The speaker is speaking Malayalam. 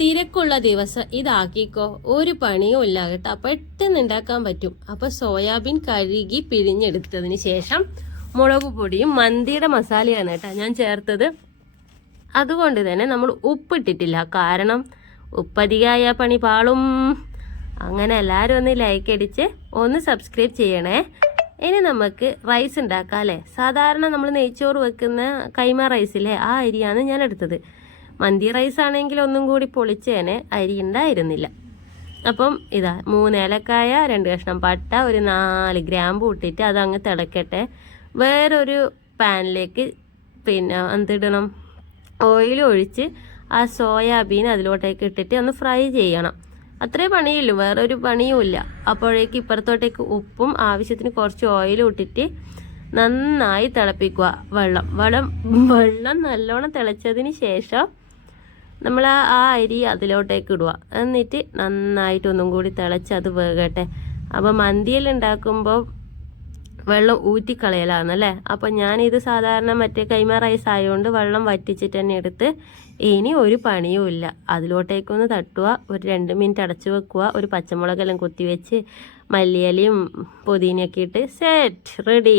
തിരക്കുള്ള ദിവസം ഇതാക്കിക്കോ. ഒരു പണിയും ഇല്ല കേട്ടോ പെട്ടെന്ന് ഉണ്ടാക്കാൻ പറ്റും. അപ്പൊ സോയാബീൻ കഴുകി പിഴിഞ്ഞെടുത്തതിന് ശേഷം മുളക് പൊടിയും മന്തിയുടെ മസാലയാണ് കേട്ടോ ഞാൻ ചേർത്തത്. അതുകൊണ്ട് തന്നെ നമ്മൾ ഉപ്പിട്ടിട്ടില്ല. കാരണം ഉപ്പധികമായ പണി പാളും. അങ്ങനെ എല്ലാവരും ഒന്ന് ലൈക്ക് അടിച്ച് ഒന്ന് സബ്സ്ക്രൈബ് ചെയ്യണേ. ഇനി നമുക്ക് റൈസ് ഉണ്ടാക്കാം അല്ലേ? സാധാരണ നമ്മൾ നെയ്ച്ചോറ് വെക്കുന്ന കൈമ റൈസിലെ ആ അരിയാണ് ഞാൻ എടുത്തത്. മന്തി റൈസ് ആണെങ്കിൽ ഒന്നും കൂടി പൊളിച്ചേനെ അരി ഉണ്ടായിരുന്നില്ല. അപ്പം ഇതാ മൂന്ന് ഏലക്കായ രണ്ട് കഷ്ണം പട്ട ഒരു നാല് ഗ്രാമ്പ് ഇട്ടിട്ട് അതങ്ങ് തിളക്കട്ടെ. വേറൊരു പാനിലേക്ക് പിന്നെ എന്തിടണം? ഓയിൽ ഒഴിച്ച് ആ സോയാബീൻ അതിലോട്ടേക്ക് ഇട്ടിട്ട് ഒന്ന് ഫ്രൈ ചെയ്യണം. അത്രേ പണിയുള്ളൂ വേറൊരു പണിയും ഇല്ല. അപ്പോഴേക്ക് ഇപ്പുറത്തോട്ടേക്ക് ഉപ്പും ആവശ്യത്തിന് കുറച്ച് ഓയിലും ഇട്ടിട്ട് നന്നായി തിളപ്പിക്കുക. വെള്ളം വെള്ളം വെള്ളം നല്ലോണം തിളച്ചതിന് ശേഷം നമ്മൾ ആ അരി അതിലോട്ടേക്ക് ഇടുക എന്നിട്ട് നന്നായിട്ട് ഒന്നും കൂടി തിളച്ച് അത് വേകട്ടെ. അപ്പോൾ മന്തിയിൽ ഉണ്ടാക്കുമ്പോൾ വെള്ളം ഊറ്റിക്കളയലാണല്ലേ അപ്പം ഞാനിത് സാധാരണ മറ്റേ കൈമ റൈസ് ആയതുകൊണ്ട് വെള്ളം വറ്റിച്ചിട്ട് തന്നെ എടുത്ത് ഇനി ഒരു പണിയും ഇല്ല. അതിലോട്ടേക്കൊന്ന് തട്ടുക ഒരു രണ്ട് മിനിറ്റ് അടച്ചു വെക്കുക ഒരു പച്ചമുളകെല്ലാം കുത്തി മല്ലിയലയും പൊതിനൊക്കെ ഇട്ട് സെറ്റ് റെഡി